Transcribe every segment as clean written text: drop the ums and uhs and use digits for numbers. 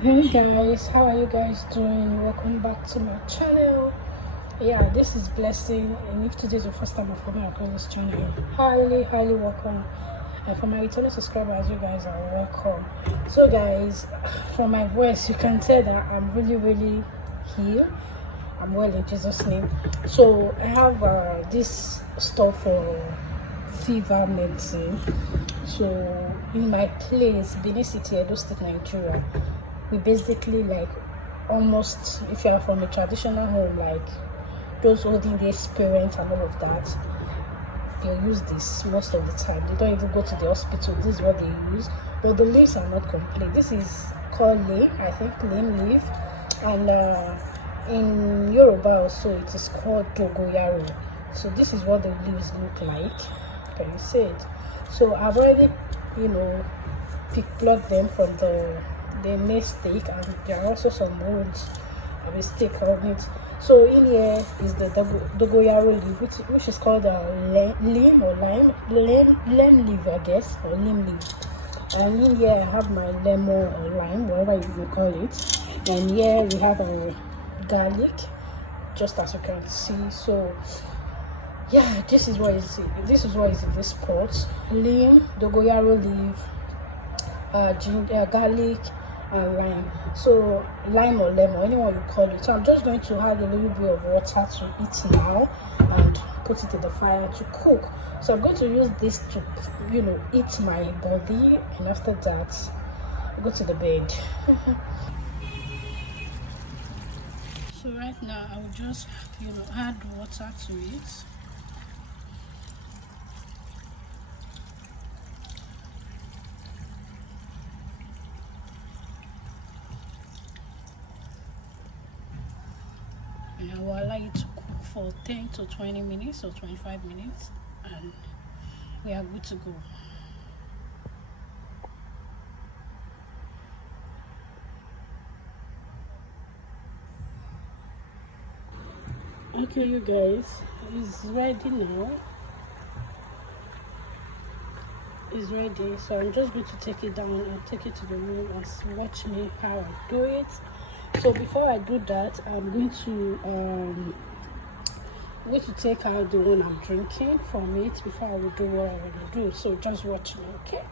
Hey guys, how are you guys doing? Welcome back to my channel. Yeah, this is Blessing, and if today is the first time of coming across this channel, you're highly welcome. And for my returning subscribers, you guys are welcome. So guys, from my voice you can tell that I'm really healed. I'm well in Jesus' name. So I have this stuff for fever medicine. So in my place, Benin City, Edo State, Nigeria, we basically like almost, if you are from a traditional home, like those olden days parents and all of that, they use this most of the time. They don't even go to the hospital. This is what they use. But the leaves are not complete. This is called lame, I think, lame leaf. And in Yoruba also it is called Dogoyaro. So this is what the leaves look like. Can you see it? So I've already, plucked them from the maize stick, and there are also some roots of a stick on it. So in here is the Dogoyaro leaf, which is called lime or lime leaf, I guess, or lime leaf. And in here I have my lemon or lime, whatever you will call it. And here we have our garlic, just as you can see. So yeah, this is what is in this pot: lime, Dogoyaro leaf, ginger, garlic, and lime. So lime or lemon, anyone you call it. So I'm just going to add a little bit of water to it now and put it in the fire to cook. So I'm going to use this to eat my body, and after that I go to the bed. So right now I will just add water to it. And I will allow it to cook for 10 to 20 minutes or 25 minutes, and we are good to go. Okay, you guys, it's ready now. It's ready. So I'm just going to take it down and take it to the room and watch me how I do it. So before I do that, I'm going to take out the one I'm drinking from it before I will do what I want to do. So just watch me, okay?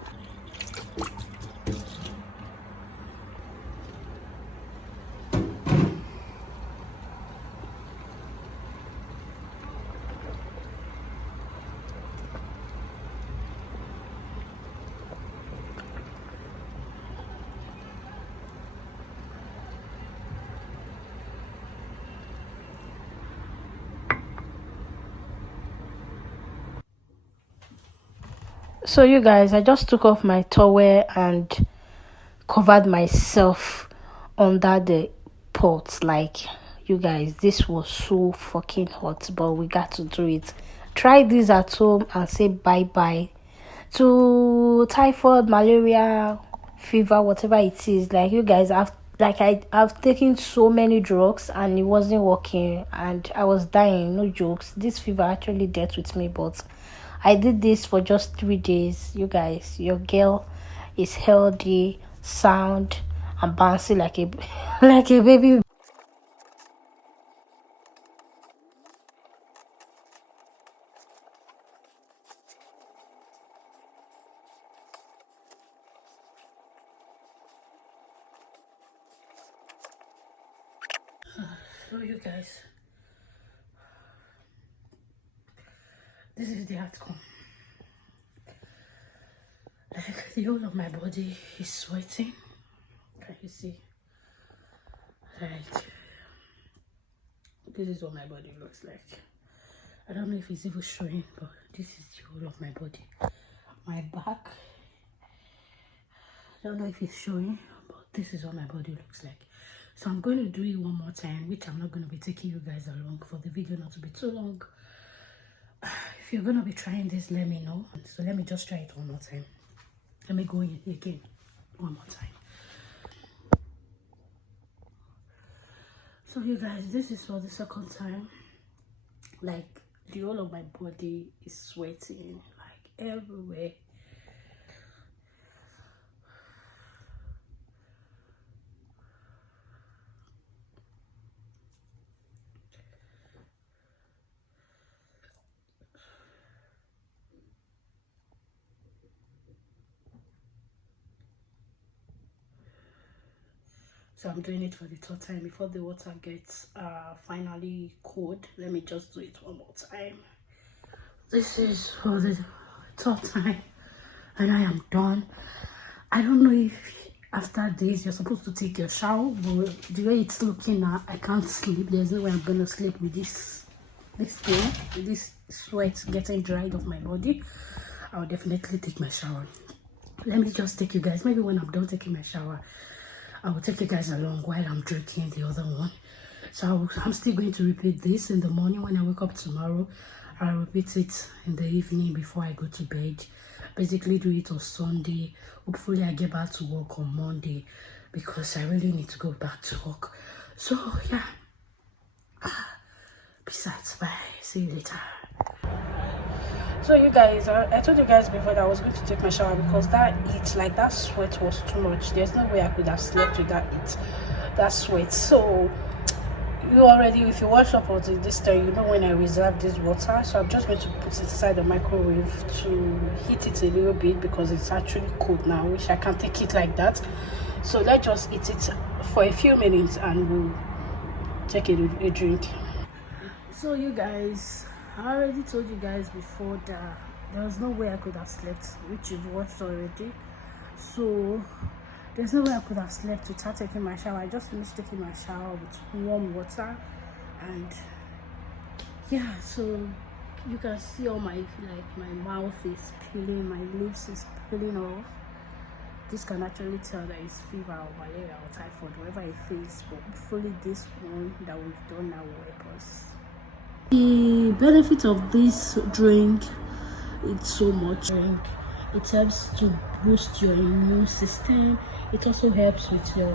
So you guys, I just took off my towel and covered myself under the pot. Like, you guys, this was so fucking hot, but we got to do it. Try this at home and say bye bye to typhoid, malaria, fever, whatever it is. Like, you guys, I've taken so many drugs and it wasn't working, and I was dying. No jokes, this fever actually dealt with me, but I did this for just 3 days. You guys, your girl is healthy, sound, and bouncy like a like a baby. So you guys, this is the outcome. Like, the whole of my body is sweating. Can you see? Like, this is what my body looks like. I don't know if it's even showing, but this is the whole of my body. My back, I don't know if it's showing, but this is what my body looks like. So I'm going to do it one more time, which I'm not going to be taking you guys along for the video not to be too long. If you're going to be trying this, let me know. So let me just try it one more time. Let me go in again one more time. So you guys, this is for the second time. Like, the whole of my body is sweating, like everywhere. So I'm doing it for the third time before the water gets finally cold. Let me just do it one more time. This is for the third time and I am done. I don't know if after this you're supposed to take your shower, but the way it's looking now, I can't sleep. There's no way I'm gonna sleep with this thing, with this sweat getting dried off my body. I'll definitely take my shower. Let me just take you guys, maybe when I'm done taking my shower, I will take you guys along while I'm drinking the other one. So I'm still going to repeat this in the morning when I wake up tomorrow. I'll repeat it in the evening before I go to bed. Basically do it on Sunday. Hopefully I get back to work on Monday because I really need to go back to work. So yeah, besides, bye, see you later. So you guys, I told you guys before that I was going to take my shower because that heat, like that sweat was too much. There's no way I could have slept with that heat, that sweat. So you already, if you watch up until this time, you know when I reserve this water. So I'm just going to put it inside the microwave to heat it a little bit because it's actually cold now. I wish I can take it like that. So let's just eat it for a few minutes and we'll take a drink. So you guys, I already told you guys before that there was no way I could have slept, which you've watched already. So there's no way I could have slept without taking my shower. I just finished taking my shower with warm water, and yeah, so you can see all my mouth is peeling, my lips is peeling off. This can actually tell that it's fever or malaria or typhoid, whatever it is, but hopefully this one that we've done now will help us. The benefit of this drink, it's so much. It helps to boost your immune system. It also helps with your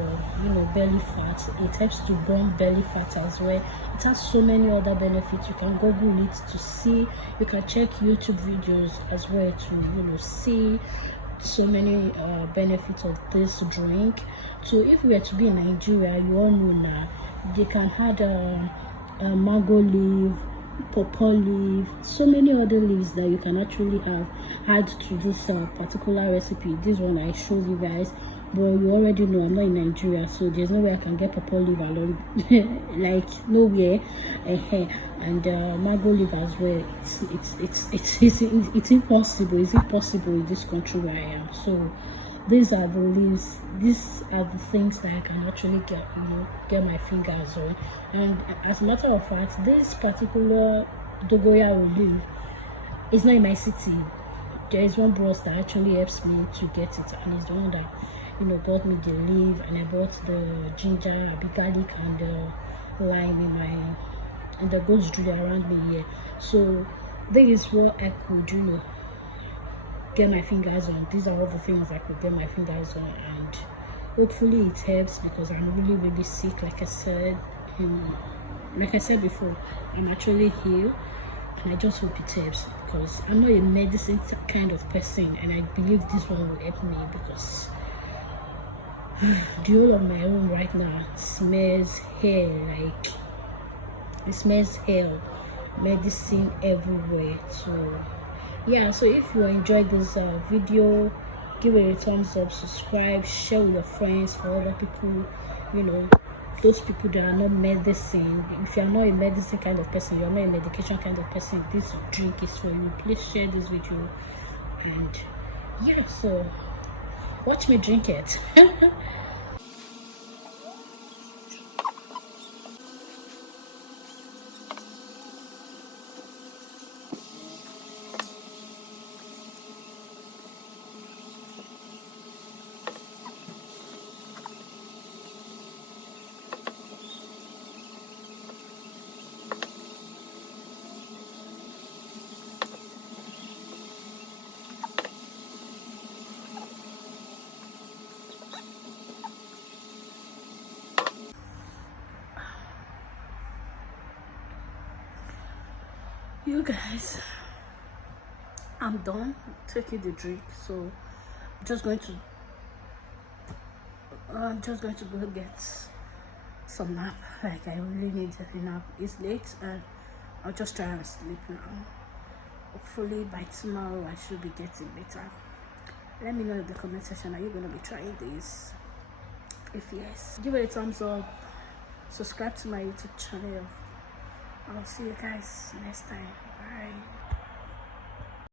belly fat. It helps to burn belly fat as well. It has so many other benefits. You can google it to see. You can check YouTube videos as well to see so many benefits of this drink. So if we were to be in Nigeria, you all know now they can add mango leaf, pawpaw leaf, so many other leaves that you can actually add to this particular recipe. This one I showed you guys, but you already know I'm not in Nigeria, so there's no way I can get pawpaw leaf alone. Like nowhere. And mango leaf as well. It's impossible. It's impossible in this country where I am. So these are the leaves, these are the things that I can actually get my fingers on. And as a matter of fact, this particular Dogoyaro leaf is not in my city. There is one bros that actually helps me to get it, and he's the one that bought me the leaf, and I bought the ginger, the garlic, and the lime in the ghost tree around me here. So this is what I could get my fingers on. These are all the things I could get my fingers on, and hopefully it helps because I'm really sick. Like I said before, I'm actually here, and I just hope it helps because I'm not a medicine kind of person, and I believe this one will help me because the whole of my room right now smells hair, like it smells hell, medicine everywhere. So yeah, so if you enjoyed this video, give it a thumbs up, subscribe, share with your friends, for other people, those people that are not medicine. If you're not a medicine kind of person, you're not a medication kind of person, this drink is for you. Please share this video, and yeah, so watch me drink it. You guys, I'm done taking the drink, so I'm just going to go get some nap. Like I really need a nap. It's late and I'll just try and sleep now. Hopefully by tomorrow I should be getting better. Let me know in the comment section, are you going to be trying this? If yes, give it a thumbs up, subscribe to my YouTube channel. I'll see you guys next time. Bye.